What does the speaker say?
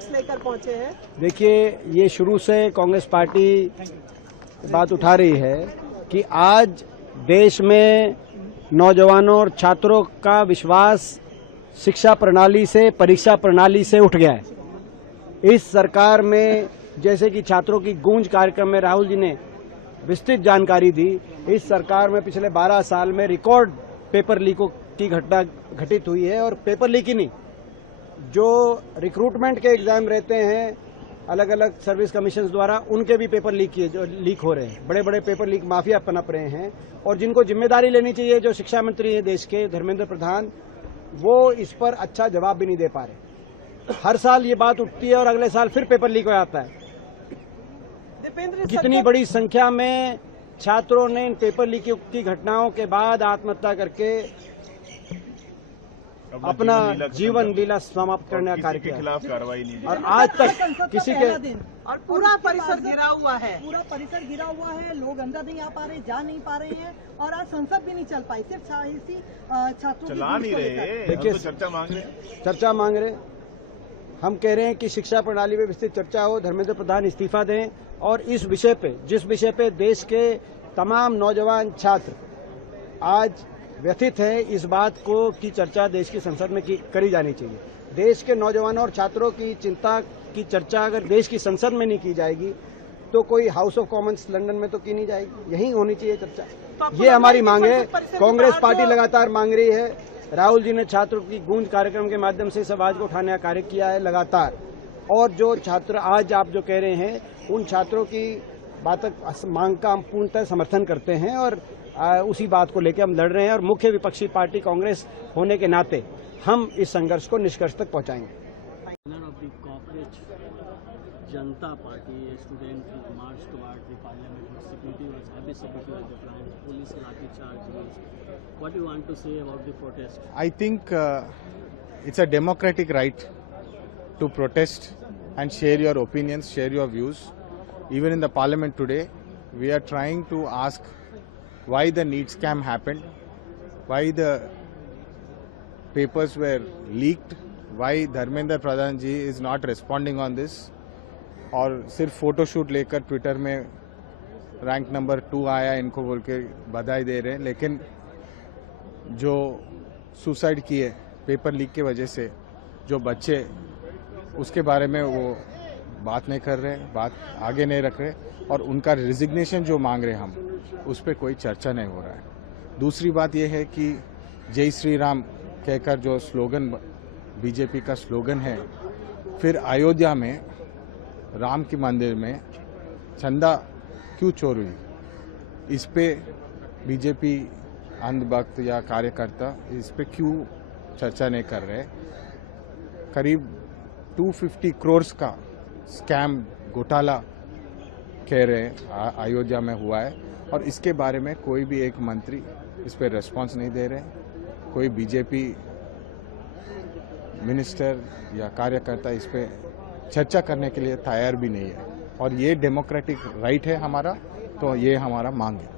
Kits लेकर पहुंचे हैं। देखिए, ये शुरू से कांग्रेस पार्टी बात उठा रही है कि आज देश में नौजवानों और छात्रों का विश्वास शिक्षा प्रणाली से, परीक्षा प्रणाली से उठ गया है। इस सरकार में जैसे कि छात्रों की गूंज कार्यक्रम में राहुल जी ने विस्तृत जानकारी दी, इस सरकार में पिछले 12 साल में रिकॉर्ड पेपर लीकों की घटना घटित हुई है। और पेपर लीक ही नहीं, जो रिक्रूटमेंट के एग्जाम रहते हैं अलग अलग सर्विस कमीशन द्वारा, उनके भी पेपर लीक हो रहे हैं। बड़े बड़े पेपर लीक माफिया पनप रहे हैं और जिनको जिम्मेदारी लेनी चाहिए, जो शिक्षा मंत्री हैं देश के, धर्मेंद्र प्रधान, वो इस पर अच्छा जवाब भी नहीं दे पा रहे। हर साल ये बात उठती है और अगले साल फिर पेपर लीक हो जाता है। कितनी बड़ी संख्या में छात्रों ने इन पेपर लीक की घटनाओं के बाद आत्महत्या करके अपना जीवन लीला समाप्त करने का कार्य किया, खिलाफ कार्रवाई नहीं, और आज तक किसी के और पूरा परिसर घिरा हुआ है। पूरा परिसर घिरा हुआ है, लोग अंदर नहीं आ पा रहे, जा नहीं पा रहे हैं और आज संसद भी नहीं चल पाई, सिर्फ इसी छात्रों चला नहीं रहे। देखिए, तो चर्चा मांग रहे। हम कह रहे हैं कि शिक्षा प्रणाली में विस्तृत चर्चा हो, धर्मेंद्र प्रधान इस्तीफा दें और इस विषय पे, जिस विषय पे देश के तमाम नौजवान छात्र आज व्यथित है, इस बात को की चर्चा देश की संसद में करी जानी चाहिए। देश के नौजवानों और छात्रों की चिंता की चर्चा अगर देश की संसद में नहीं की जाएगी तो कोई हाउस ऑफ कॉमन्स लंदन में तो की नहीं जाएगी, यहीं होनी चाहिए चर्चा। ये हमारी मांग है, कांग्रेस पार्टी लगातार मांग रही है। राहुल जी ने छात्रों की गूंज कार्यक्रम के माध्यम से इस आवाज को उठाने का कार्य किया है लगातार। और जो छात्र आज आप जो कह रहे हैं, उन छात्रों की मांग का हम पूर्णतः समर्थन करते हैं और उसी बात को लेकर हम लड़ रहे हैं। और मुख्य विपक्षी पार्टी कांग्रेस होने के नाते हम इस संघर्ष को निष्कर्ष तक पहुंचाएंगे। जनता party student March toward the parliament, security was heavy security was deployed, police lathi charge used. What do you want to say about the protest? I think it's a democratic right to protest and share your opinions, share your views. Even in the parliament today, we are trying to ask why the NEET scam happened, why the papers were leaked, why Dharmendra Pradhan ji is not responding on this. और सिर्फ photoshoot लेकर Twitter में rank number 2 आया इनको बोल के बधाई दे रहे हैं, लेकिन जो सुसाइड किए पेपर लीक के वजह से जो बच्चे, उसके बारे में वो बात नहीं कर रहे, बात आगे नहीं रख रहे और उनका रिजिग्नेशन जो मांग रहे हम, उस पर कोई चर्चा नहीं हो रहा है। दूसरी बात यह है कि जय श्री राम कहकर जो स्लोगन बीजेपी का स्लोगन है, फिर अयोध्या में राम के मंदिर में चंदा क्यों चोर हुई, इस पे बीजेपी अंधभक्त या कार्यकर्ता इस पे क्यों चर्चा नहीं कर रहे। करीब 250 करोड़ का स्कैम घोटाला कह रहे हैं अयोध्या में हुआ है और इसके बारे में कोई भी एक मंत्री इस पे रेस्पॉन्स नहीं दे रहे, कोई बीजेपी मिनिस्टर या कार्यकर्ता इस पे चर्चा करने के लिए तैयार भी नहीं है। और ये डेमोक्रेटिक राइट है हमारा, तो ये हमारा मांग है।